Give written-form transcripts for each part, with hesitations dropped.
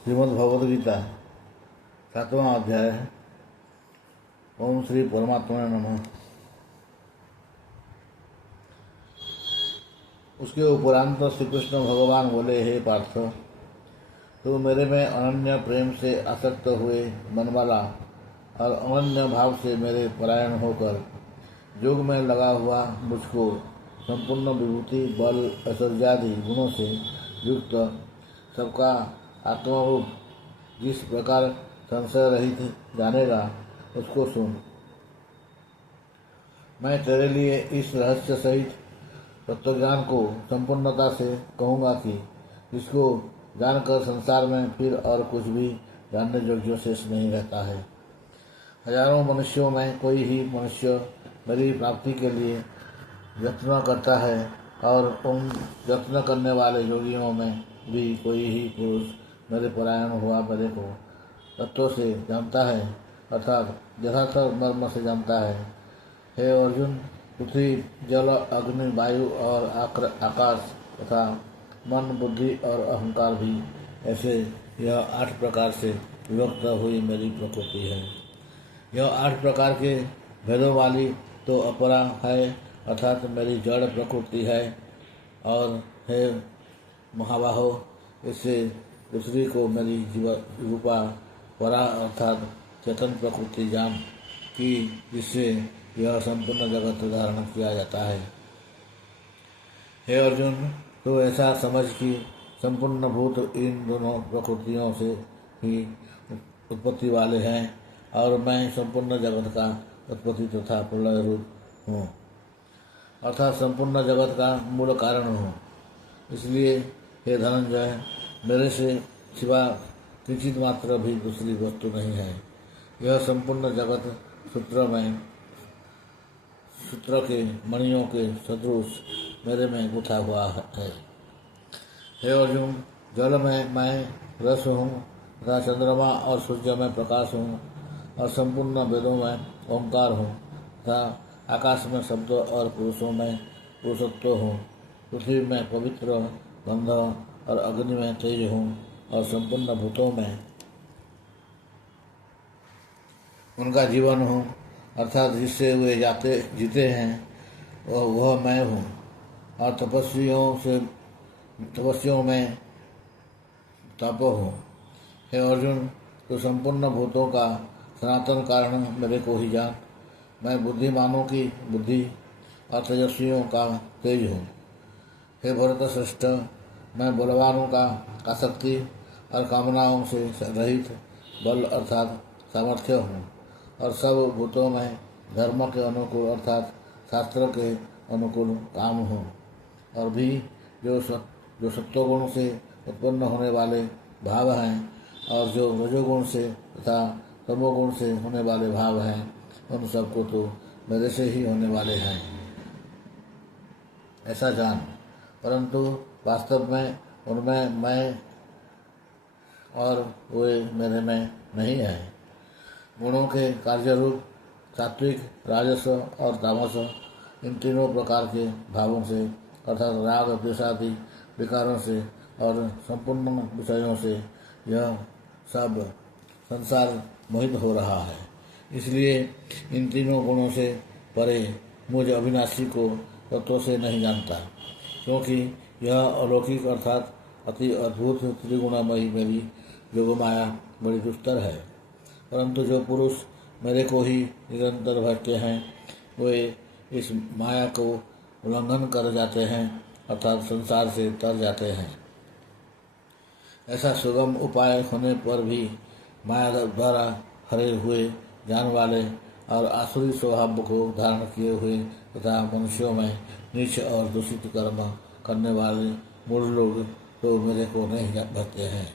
श्रीमद् भगवद गीता 7वां अध्याय है। ओम श्री परमात्मा नमः। उसके उपरांत श्री कृष्ण भगवान बोले, हे पार्थ, तू मेरे में अनन्य प्रेम से आसक्त हुए मन वाला और अनन्य भाव से मेरे परायण होकर योग में लगा हुआ मुझको संपूर्ण विभूति बल ऐश्वर्यादि गुणों से युक्त सबका आत्मरूप जिस प्रकार संशय रहित जानेगा उसको सुन। मैं तेरे लिए इस रहस्य सहित तत्वज्ञान को संपूर्णता से कहूँगा कि इसको जानकर संसार में फिर और कुछ भी जानने योग्य शेष नहीं रहता है। हजारों मनुष्यों में कोई ही मनुष्य मेरी प्राप्ति के लिए यत्न करता है और उन यत्न करने वाले योगियों में भी कोई ही पुरुष मेरे परायण हुआ मेरे को तत्व से जानता है, अर्थात यथार्थ मर्म से जानता है। हे अर्जुन, पृथ्वी जल अग्नि वायु और आकाश तथा मन बुद्धि और अहंकार भी ऐसे यह 8 प्रकार से विभक्त हुई मेरी प्रकृति है। यह 8 प्रकार के भेदों वाली तो अपरा है, अर्थात मेरी जड़ प्रकृति है। और हे महाबाहो, इससे दूसरी को मेरी रूपा परा अर्थात चेतन प्रकृति जान कि जिससे यह संपूर्ण जगत धारण किया जाता है। हे अर्जुन, तो ऐसा समझ कि संपूर्ण भूत इन दोनों प्रकृतियों से ही उत्पत्ति वाले हैं और मैं संपूर्ण जगत का उत्पत्ति तथा प्रलय रूप हूँ, अर्थात संपूर्ण जगत का मूल कारण हूँ। इसलिए हे धनंजय, मेरे से सिवा किंचित मात्र भी दूसरी वस्तु नहीं है। यह संपूर्ण जगत सूत्र के मणियों के सदृश मेरे में गुथा हुआ है। हे अर्जुन, जल में मैं रस हूँ तथा चंद्रमा और सूर्य में प्रकाश हूँ और संपूर्ण वेदों में ओंकार हूँ तथा आकाश में शब्द और पुरुषों में पुरुषत्व हूँ। पृथ्वी में पवित्र गंध और अग्नि में तेज हूँ और संपूर्ण भूतों में उनका जीवन हूँ, अर्थात जिससे वे जीते हैं वह मैं हूँ। और तपस्वियों में तप हूँ। हे अर्जुन, तो संपूर्ण भूतों का सनातन कारण मेरे को ही जान। मैं बुद्धिमानों की बुद्धि और तेजस्वियों का तेज हूँ। हे भरत श्रेष्ठ, मैं बलवानों का आसक्ति और कामनाओं से रहित बल अर्थात सामर्थ्य हूँ और सब भूतों में धर्म के अनुकूल अर्थात शास्त्र के अनुकूल काम हूँ। और भी जो सत्वगुण से उत्पन्न होने वाले भाव हैं और जो रजोगुण से तथा तमोगुण से होने वाले भाव हैं, उन सबको तो मेरे से ही होने वाले हैं, ऐसा जान। परंतु वास्तव में उनमें मैं और वे मेरे में नहीं है। गुणों के कार्यरूप सात्विक, राजस और तामस, इन तीनों प्रकार के भावों से अर्थात राग द्वेषादि विकारों से और संपूर्ण विषयों से यह सब संसार मोहित हो रहा है। इसलिए इन तीनों गुणों से परे मुझ अविनाशी को तत्व से नहीं जानता, क्योंकि यह अलौकिक अर्थात अति अद्भुत त्रिगुणामयी मेरी योग माया बड़ी दुस्तर है। परंतु जो पुरुष मेरे को ही निरंतर भजते हैं वे इस माया को उल्लंघन कर जाते हैं, अर्थात संसार से तर जाते हैं। ऐसा सुगम उपाय होने पर भी माया द्वारा हरे हुए जान वाले और आसुरी स्वभाव को धारण किए हुए तथा मनुष्यों में नीच और दूषित कर्म करने वाले मूढ़ लोग तो मेरे को नहीं भजते हैं।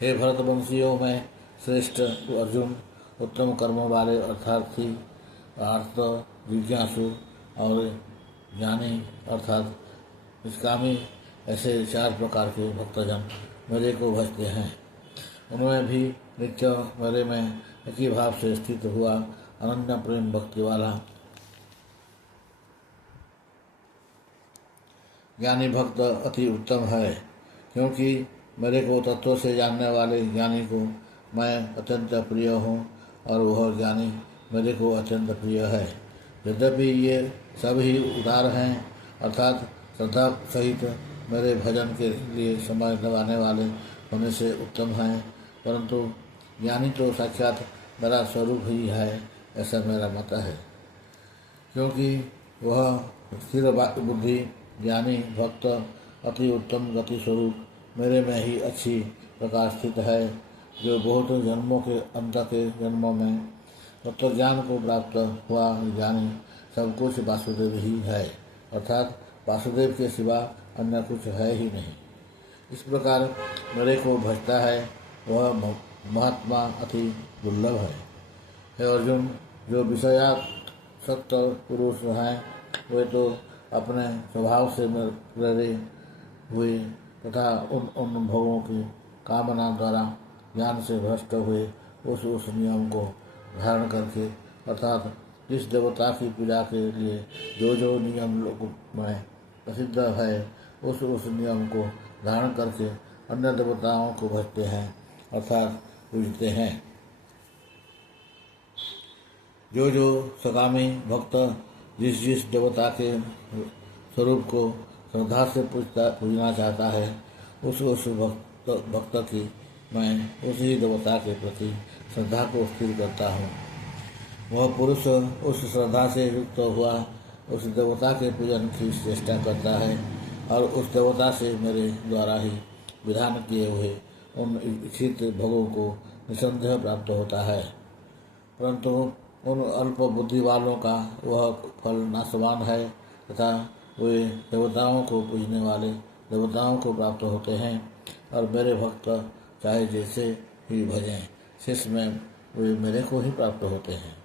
हे भरतवंशियों में श्रेष्ठ अर्जुन, उत्तम कर्म वाले अर्थार्थी, आर्त, जिज्ञासु और ज्ञानी अर्थात निष्कामी, ऐसे 4 प्रकार के भक्तजन मेरे को भजते हैं। उनमें भी नित्य मेरे में एक ही भाव से स्थित हुआ अनन्य प्रेम भक्ति वाला ज्ञानी भक्त अति उत्तम है, क्योंकि मेरे को तत्व से जानने वाले ज्ञानी को मैं अत्यंत प्रिय हूँ और वह ज्ञानी मेरे को अत्यंत प्रिय है। यद्यपि ये सब ही उदार हैं, अर्थात श्रद्धा सहित मेरे भजन के लिए समय लगाने वाले होने से उत्तम हैं, परंतु ज्ञानी तो साक्षात मेरा स्वरूप ही है, ऐसा मेरा मत है। क्योंकि वह स्थिर बुद्धि ज्ञानी भक्त अति उत्तम गति स्वरूप मेरे में ही अच्छी प्रकार स्थित है, जो बहुत जन्मों के अंत के जन्मों में तत्व ज्ञान को प्राप्त हुआ ज्ञानी सब कुछ वासुदेव ही है, अर्थात वासुदेव के सिवा अन्य कुछ है ही नहीं। इस प्रकार मेरे को भजता है वह महात्मा अति दुर्लभ है। हे अर्जुन, जो विषयासक्त पुरुष हैं वे तो अपने स्वभाव से प्रेरित हुए तथा उन अनुभवों की कामना द्वारा ज्ञान से भ्रष्ट हुए उस नियम को धारण करके, अर्थात जिस देवता की पूजा के लिए जो नियम लोगों में प्रसिद्ध है उस नियम को धारण करके अन्य देवताओं को भजते हैं, अर्थात पूजते हैं। जो सकामी भक्त जिस देवता के स्वरूप को श्रद्धा से पूजना चाहता है उस भक्त की मैं उसी देवता के प्रति श्रद्धा को स्थिर करता हूँ। वह पुरुष उस श्रद्धा से युक्त हुआ उस देवता के पूजन की चेष्टा करता है और उस देवता से मेरे द्वारा ही विधान किए हुए उन इच्छित भोगों को निसंदेह प्राप्त होता है, परंतु उन अल्प बुद्धि वालों का वह फल नाशवान है तथा वे देवताओं को पूजने वाले देवताओं को प्राप्त होते हैं और मेरे भक्त चाहे जैसे ही भजें शेष में वे मेरे को ही प्राप्त होते हैं।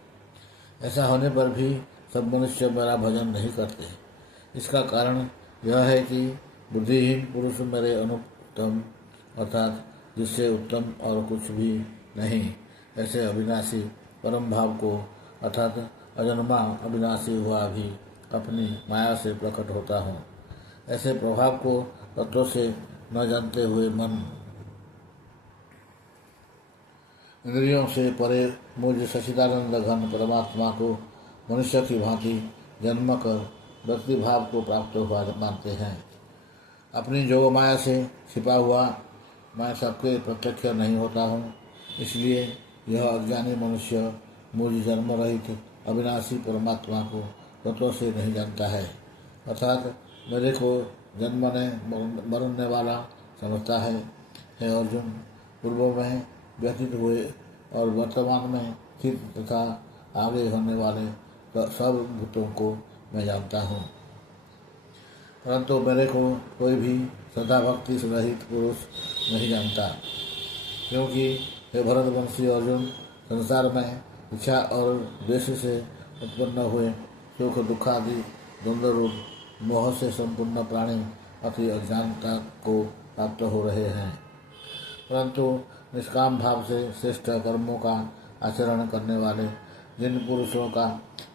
ऐसा होने पर भी सब मनुष्य मेरा भजन नहीं करते। इसका कारण यह है कि बुद्धिहीन पुरुष मेरे अनुत्तम अर्थात जिससे उत्तम और कुछ भी नहीं ऐसे अविनाशी परम भाव को अर्थात अजन्मा अविनाशी हुआ भी अपनी माया से प्रकट होता हूँ। ऐसे प्रभाव को तत्व से न जानते हुए मन इंद्रियों से परे मुझ सच्चिदानंद घन परमात्मा को मनुष्य की भांति जन्म कर व्यक्ति भाव को प्राप्त हुआ मानते हैं। अपनी जोग माया से छिपा हुआ मैं सबके प्रत्यक्ष नहीं होता हूँ, इसलिए यह अज्ञानी मनुष्य मुझ जन्म रहित अविनाशी परमात्मा को तत्व से नहीं जानता है, अर्थात मेरे को जन्मने मरने वाला समझता है। हे अर्जुन, पूर्व में व्यतीत हुए और वर्तमान में स्थित तथा आगे होने वाले सब भूतों को मैं जानता हूँ, परंतु मेरे को कोई भी श्रद्धा भक्ति से रहित पुरुष नहीं जानता। क्योंकि हे भरतवंशी अर्जुन, संसार में इच्छा और द्वेष से उत्पन्न हुए सुख दुखादि द्वंद्व रूप मोह से संपूर्ण प्राणी अति अज्ञानता को प्राप्त हो रहे हैं, परंतु निष्काम भाव से श्रेष्ठ कर्मों का आचरण करने वाले जिन पुरुषों का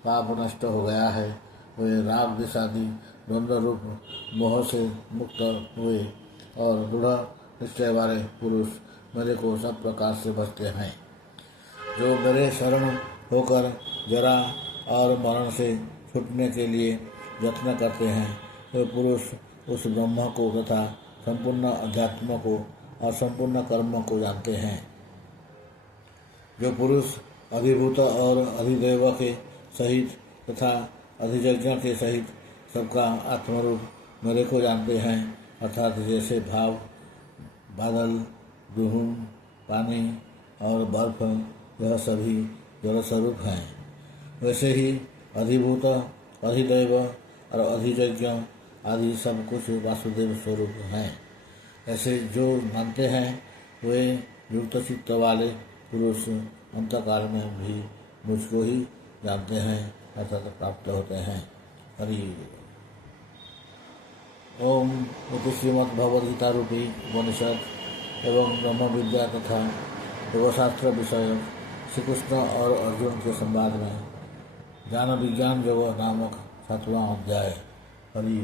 पाप नष्ट हो गया है वे राग देशादि द्वंद्व रूप मोह से मुक्त हुए और दृढ़ निश्चय वाले पुरुष मेरे को सब प्रकार से भजते हैं। जो मेरे शरण होकर जरा और मरण से छूटने के लिए यत्न करते हैं वे पुरुष उस ब्रह्म को तथा संपूर्ण अध्यात्म को और संपूर्ण कर्म को जानते हैं। जो पुरुष अधिभूत और अधिदेव के सहित तथा अधियज्ञ के सहित सबका आत्मरूप मेरे को जानते हैं, अर्थात जैसे भाव बादल दुहूम पानी और बर्फ यह सभी जल स्वरूप हैं, वैसे ही अधिभूत अधिदेव और अधियज्ञ आदि सब कुछ वासुदेव स्वरूप हैं। ऐसे जो मानते हैं वे युक्त चित्त वाले पुरुष अंतकाल में भी मुझको ही जानते हैं अर्थात प्राप्त होते हैं। हरि ओम। श्रीमद् भगवद्गीता रूपी उपनिषद एवं ब्रह्म विद्या तथा योगशास्त्र विषय श्री कृष्ण और अर्जुन के संवाद में ज्ञान विज्ञान योग नामक 7वां अध्याय। हरि